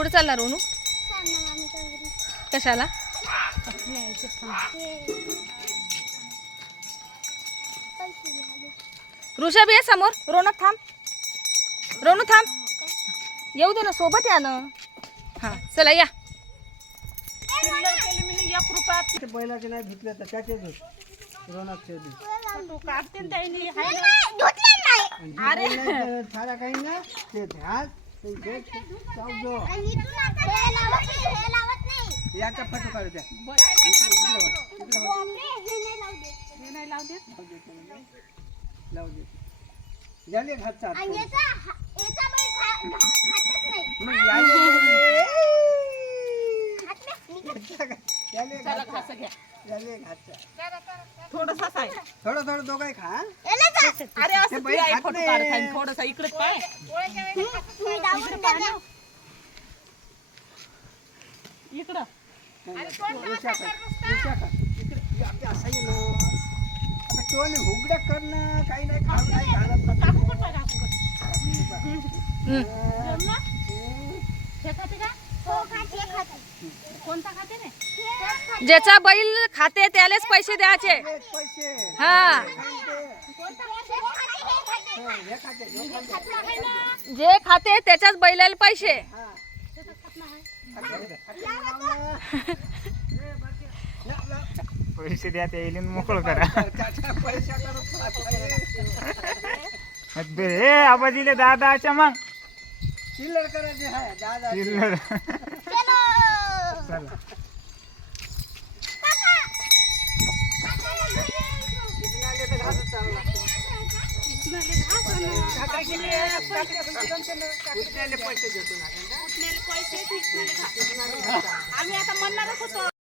कुठे चालला रोनू? कशाला? ऋषभ ये समोर. रोनक थांब. रोनू थांब. येऊ दे ना, सोबत या ना. हा चला या. बैलाचे नाही धुतले तर त्याचेच होत. रोनकचे बी. अरे सारा काही ना ते ध्यास याचा फोटो काढू द्या. लावू दे. याले घातचा मग याले घातचा थोडंसं आहे. थोडं थोडं दोघंही खा. अरे असं ते बैल आहे, खात फोटो नाही. काढत आहे. थोडंसं इकडेच पाय. इकडं हुगड्या करणं काही नाही खाऊ नाही घालत. काकू पण पाय, काकू पण. जेवण? हे खाते का? कोणता खाते नाही? ज्याचा बैल खाते त्यालाच पैसे द्यायचे. पैसे हा हे खाते जे खाते त्याच्याच बैलाला पैसे. पैसे द्या ते येईल मोकळं करा. हे आबाजीले दादाच्या मग चिल्लर करायचे आहे दादा. चिल्लर. चला पैसे देतो ना. आम्ही आता म्हणणारच होतो